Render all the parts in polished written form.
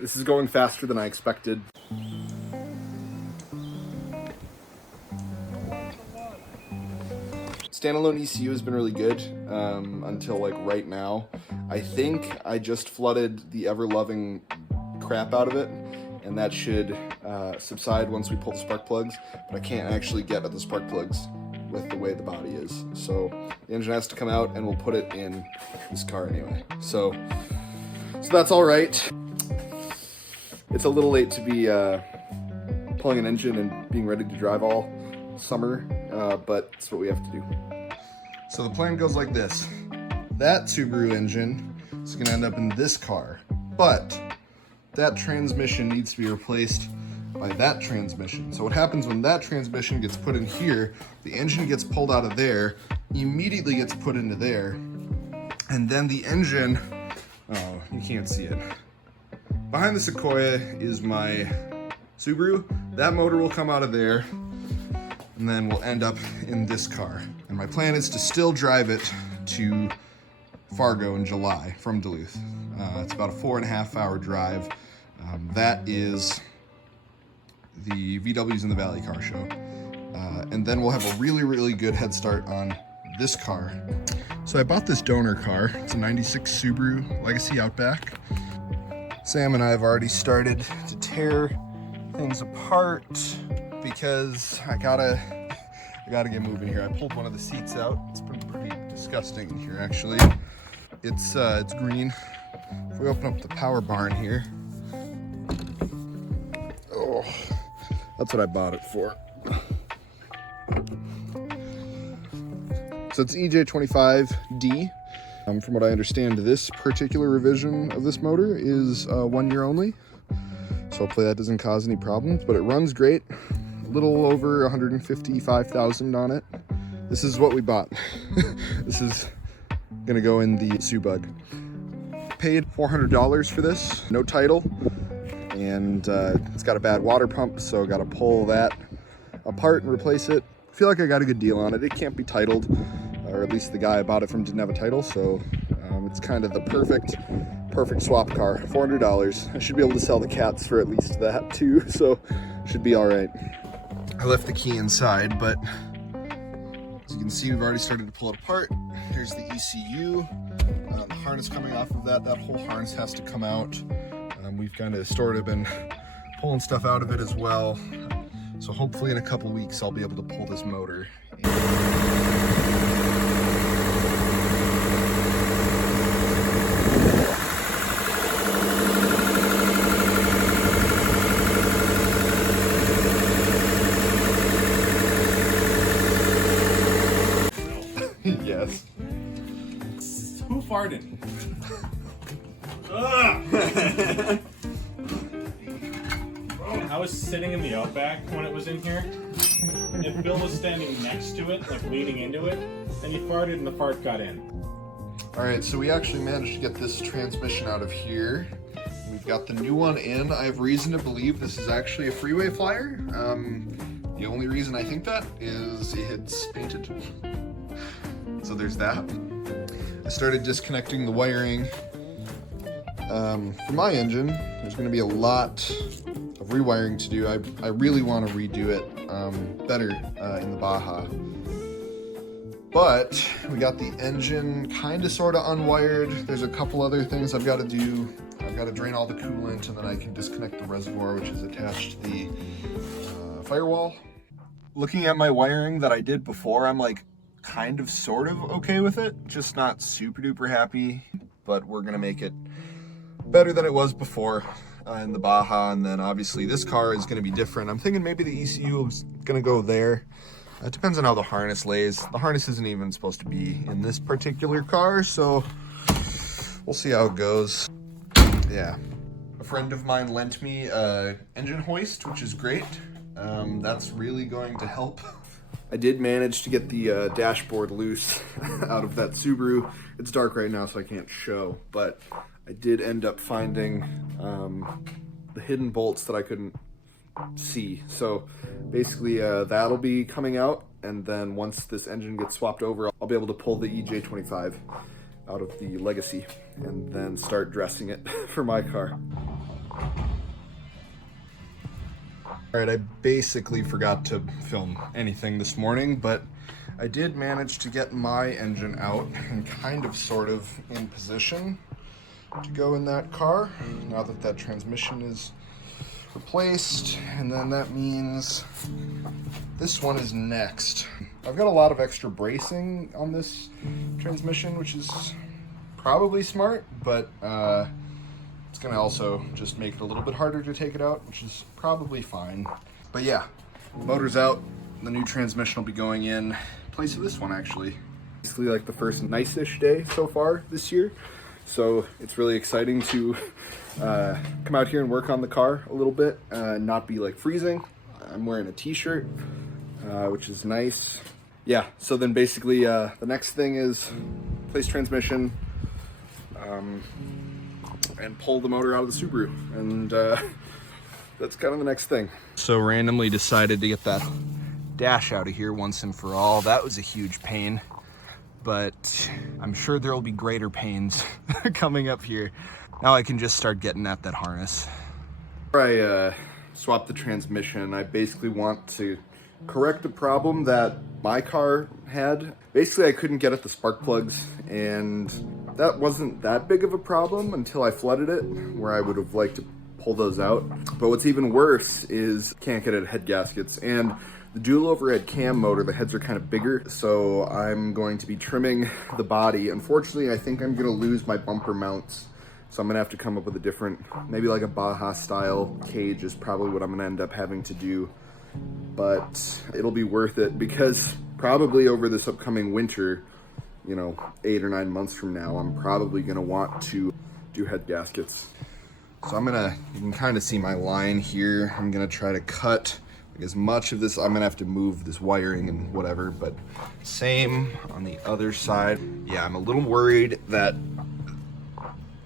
This is going faster than I expected. Standalone ECU has been really good until like right now. I think I just flooded the ever-loving crap out of it, and that should subside once we pull the spark plugs, but I can't actually get at the spark plugs with the way the body is. So the engine has to come out and we'll put it in this car anyway. So that's all right. It's a little late to be pulling an engine and being ready to drive all summer, but it's what we have to do. So the plan goes like this. That Subaru engine is gonna end up in this car, but that transmission needs to be replaced by that transmission. So what happens when that transmission gets put in here, the engine gets pulled out of there, immediately gets put into there, and then the engine, oh, you can't see it. Behind the Sequoia is my Subaru. That motor will come out of there, and then we'll end up in this car. And my plan is to still drive it to Fargo in July from Duluth. It's about a 4.5 hour drive. That is the VW's in the Valley car show. And then we'll have a really, really good head start on this car. So I bought this donor car. It's a 96 Subaru Legacy Outback. Sam and I have already started to tear things apart because I gotta get moving here. I pulled one of the seats out. It's been pretty disgusting in here, actually. It's green. If we open up the power barn here, oh, that's what I bought it for. So it's EJ25D. From what I understand, this particular revision of this motor is 1 year only. So hopefully that doesn't cause any problems, but it runs great. A little over 155,000 on it. This is what we bought. This is gonna go in the Subug. Paid $400 for this, no title, and it's got a bad water pump, so gotta pull that apart and replace it. I feel like I got a good deal on it. It can't be titled, or at least the guy I bought it from didn't have a title, so it's kind of the perfect swap car. $400. I should be able to sell the cats for at least that too, so should be all right. I left the key inside, but as you can see, we've already started to pull it apart. Here's the ECU. The harness coming off of that whole harness has to come out. We've kind of been pulling stuff out of it as well. So hopefully in a couple weeks, I'll be able to pull this motor. Yes. Who farted? I was sitting in the Outback when it was in here, and Bill was standing next to it, like leaning into it, and he farted and the fart got in. All right, so we actually managed to get this transmission out of here. We've got the new one in. I have reason to believe this is actually a freeway flyer. The only reason I think that is it's painted. So there's that. I started disconnecting the wiring. For my engine, there's going to be a lot of rewiring to do. I really want to redo it better in the Baja. But we got the engine kind of sort of unwired. There's a couple other things I've got to do. I've got to drain all the coolant, and then I can disconnect the reservoir, which is attached to the firewall. Looking at my wiring that I did before, I'm like kind of sort of okay with it, just not super duper happy, but we're gonna make it better than it was before in the Baja. And then obviously this car is gonna be different. I'm thinking maybe the ECU is gonna go there. It depends on how the harness lays. The harness isn't even supposed to be in this particular car, so we'll see how it goes. Yeah, a friend of mine lent me an engine hoist, which is great. That's really going to help. I did manage to get the dashboard loose out of that Subaru. It's dark right now, so I can't show, but I did end up finding the hidden bolts that I couldn't see. So basically that'll be coming out, and then once this engine gets swapped over, I'll be able to pull the EJ25 out of the Legacy and then start dressing it for my car. All right, I basically forgot to film anything this morning, but I did manage to get my engine out and kind of sort of in position to go in that car now that that transmission is replaced. And then that means this one is next. I've got a lot of extra bracing on this transmission, which is probably smart, but it's gonna also just make it a little bit harder to take it out, which is probably fine. But yeah, motor's out. The new transmission will be going in place of this one, actually. Basically like the first nice-ish day so far this year. So it's really exciting to come out here and work on the car a little bit and not be like freezing. I'm wearing a t-shirt, which is nice. Yeah, so then basically the next thing is place transmission and pull the motor out of the Subaru. And that's kind of the next thing. So randomly decided to get that dash out of here once and for all. That was a huge pain, but I'm sure there will be greater pains coming up here. Now I can just start getting at that harness. I swapped the transmission. I basically want to correct the problem that my car had. Basically, I couldn't get at the spark plugs, and that wasn't that big of a problem until I flooded it, where I would have liked to pull those out. But what's even worse is can't get at head gaskets. And the dual overhead cam motor, the heads are kind of bigger, so I'm going to be trimming the body. Unfortunately, I think I'm gonna lose my bumper mounts, so I'm gonna have to come up with a different, maybe like a Baja style cage is probably what I'm gonna end up having to do. But it'll be worth it because probably over this upcoming winter, you know, 8 or 9 months from now, I'm probably gonna want to do head gaskets. So you can kind of see my line here. I'm gonna try to cut as much of this. I'm gonna have to move this wiring and whatever, but same on the other side. Yeah, I'm a little worried that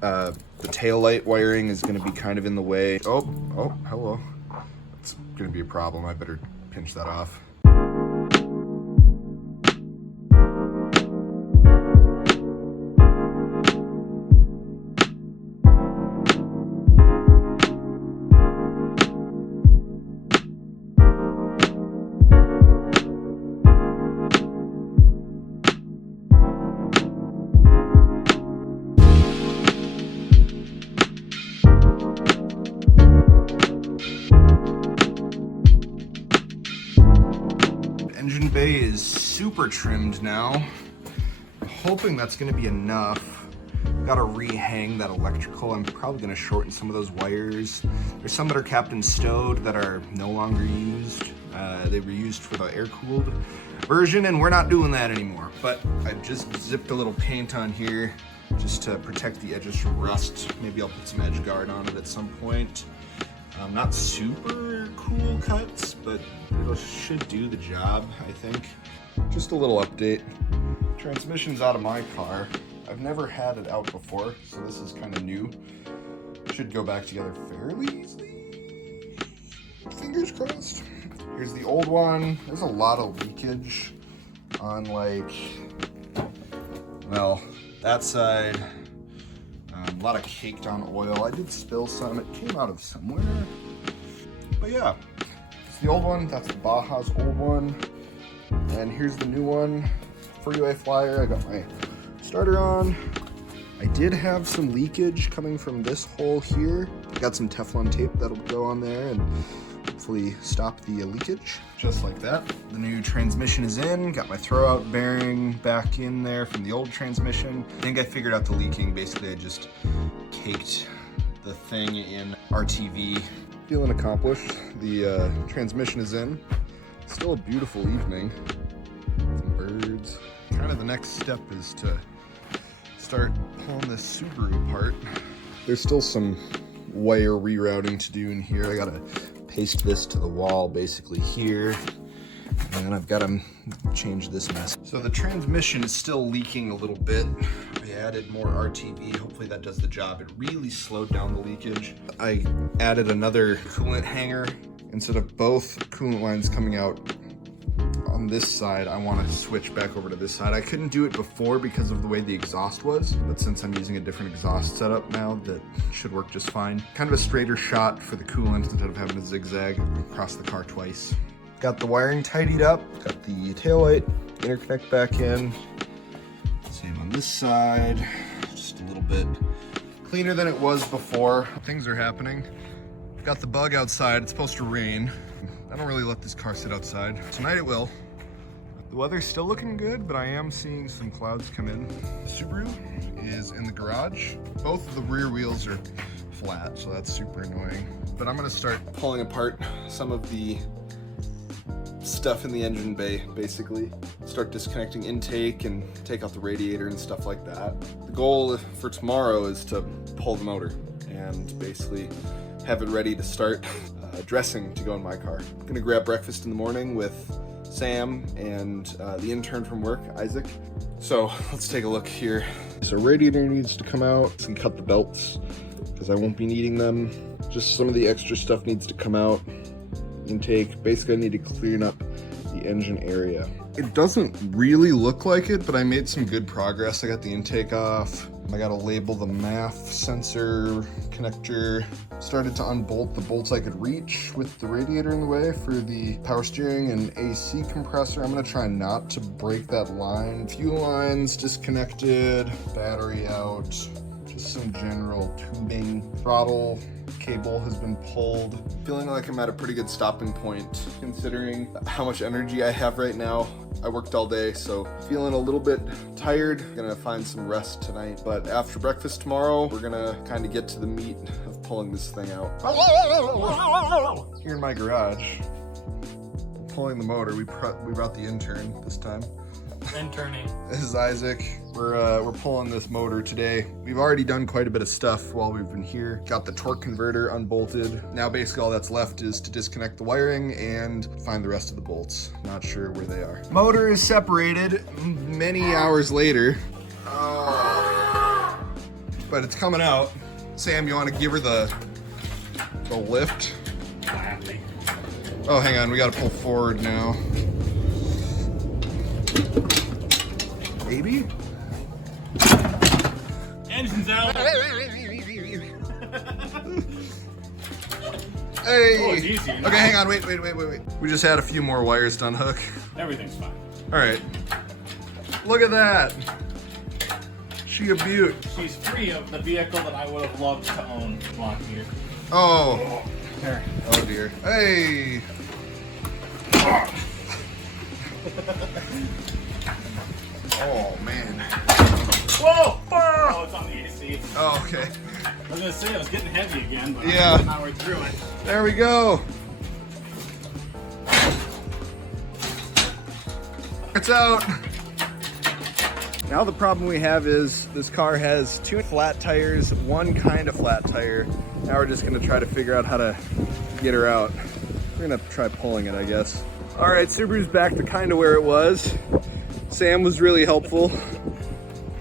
the taillight wiring is gonna be kind of in the way. Oh, hello. It's gonna be a problem. I better pinch that off. Engine bay is super trimmed now. I'm hoping that's gonna be enough. Gotta rehang that electrical. I'm probably gonna shorten some of those wires. There's some that are Captain Stowed that are no longer used. They were used for the air-cooled version, and we're not doing that anymore. But I've just zipped a little paint on here just to protect the edges from rust. Maybe I'll put some edge guard on it at some point. Not super cool cuts, but it should do the job, I think. Just a little update. Transmission's out of my car. I've never had it out before, so this is kind of new. Should go back together fairly easily. Fingers crossed. Here's the old one. There's a lot of leakage on that side. A lot of caked on oil. I did spill some. It came out of somewhere. But yeah, it's the old one. That's the Baja's old one. And here's the new one. Freeway Flyer. I got my starter on. I did have some leakage coming from this hole here. Got some Teflon tape that'll go on there and hopefully stop the leakage. Just like that. The new transmission is in. Got my throwout bearing back in there from the old transmission. I think I figured out the leaking. Basically, I just caked the thing in RTV. Feeling accomplished. The transmission is in. Still a beautiful evening. Some birds. Kind of the next step is to start pulling this Subaru apart. There's still some wire rerouting to do in here. I gotta paste this to the wall basically here, and I've got to change this mess. So the transmission is still leaking a little bit. I added more RTV. Hopefully that does the job. It really slowed down the leakage. I added another coolant hanger. Instead of both coolant lines coming out on this side, I want to switch back over to this side. I couldn't do it before because of the way the exhaust was, but since I'm using a different exhaust setup now, that should work just fine. Kind of a straighter shot for the coolant instead of having to zigzag across the car twice. Got the wiring tidied up, got the taillight interconnect back in. Same on this side, just a little bit cleaner than it was before. Things are happening. Got the bug outside, it's supposed to rain. I don't really let this car sit outside. Tonight it will. The weather's still looking good, but I am seeing some clouds come in. The Subaru is in the garage. Both of the rear wheels are flat, so that's super annoying. But I'm gonna start pulling apart some of the stuff in the engine bay, basically. Start disconnecting intake and take out the radiator and stuff like that. The goal for tomorrow is to pull the motor and basically have it ready to start dressing to go in my car. I'm gonna grab breakfast in the morning with Sam and the intern from work, Isaac. So let's take a look here. So radiator needs to come out and cut the belts because I won't be needing them. Just some of the extra stuff needs to come out. Intake, basically I need to clean up the engine area. It doesn't really look like it, but I made some good progress. I got the intake off. I gotta label the MAF sensor connector. Started to unbolt the bolts I could reach with the radiator in the way for the power steering and AC compressor. I'm gonna try not to break that line. Fuel lines disconnected, battery out, just some general tubing. Throttle cable has been pulled. Feeling like I'm at a pretty good stopping point considering how much energy I have right now. I worked all day, so feeling a little bit tired. Gonna find some rest tonight, but after breakfast tomorrow, we're gonna kind of get to the meat of pulling this thing out. Here in my garage, pulling the motor. We brought the intern this time. Interning. This is Isaac. We're pulling this motor today. We've already done quite a bit of stuff while we've been here. Got the torque converter unbolted. Now basically all that's left is to disconnect the wiring and find the rest of the bolts. Not sure where they are. Motor is separated many hours later. But it's coming out. Sam, you want to give her the lift? Gladly. Oh, hang on. We got to pull forward now. Maybe? Engine's out. Hey! Oh, it's easy. Okay, hang on. Wait. We just had a few more wires to unhook. Everything's fine. All right. Look at that. She a beaut. She's free of the vehicle that I would have loved to own. Lock here. Oh. There. Oh dear. Hey. Oh man. Whoa! Oh, it's on the AC. Oh, okay. I was gonna say it was getting heavy again, but Yeah. I powered through it. There we go. It's out. Now the problem we have is this car has two flat tires, one kind of flat tire. Now we're just gonna try to figure out how to get her out. We're gonna try pulling it, I guess. All right, Subaru's back to kind of where it was. Sam was really helpful.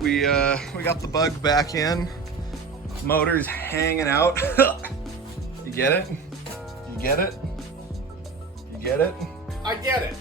We got the bug back in. Motor's hanging out. You get it? You get it? You get it? I get it.